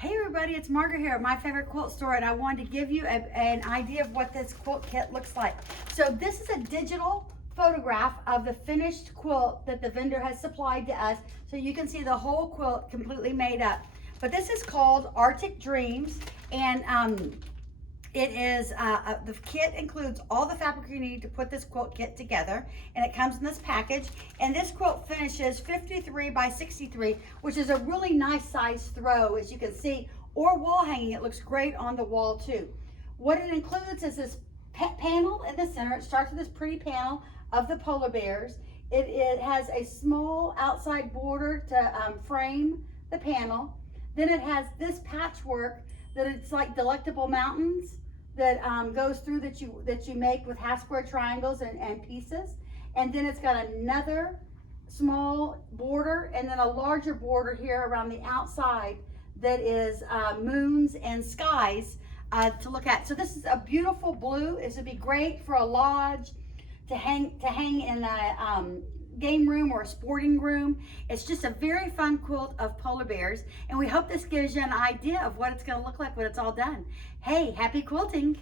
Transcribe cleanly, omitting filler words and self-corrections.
Hey everybody, it's Margaret here at My Favorite Quilt Store, and I wanted to give you an idea of what this quilt kit looks like. So this is a digital photograph of the finished quilt that the vendor has supplied to us, so you can see the whole quilt completely made up. But this is called Arctic Dreams, and it is, the kit includes all the fabric you need to put this quilt kit together, and it comes in this package. And this quilt finishes 53 by 63, which is a really nice size throw, as you can see, or wall hanging. It looks great on the wall too. What it includes is this panel in the center. It starts with this pretty panel of the polar bears. It has a small outside border to frame the panel. Then it has this patchwork that it's like Delectable Mountains that goes through that you make with half square triangles and pieces. And then it's got another small border and then a larger border here around the outside that is moons and skies to look at. So this is a beautiful blue. This would be great for a lodge, to hang in a game room or a sporting room. It's just a very fun quilt of polar bears, and we hope this gives you an idea of what it's going to look like when it's all done. Hey, happy quilting!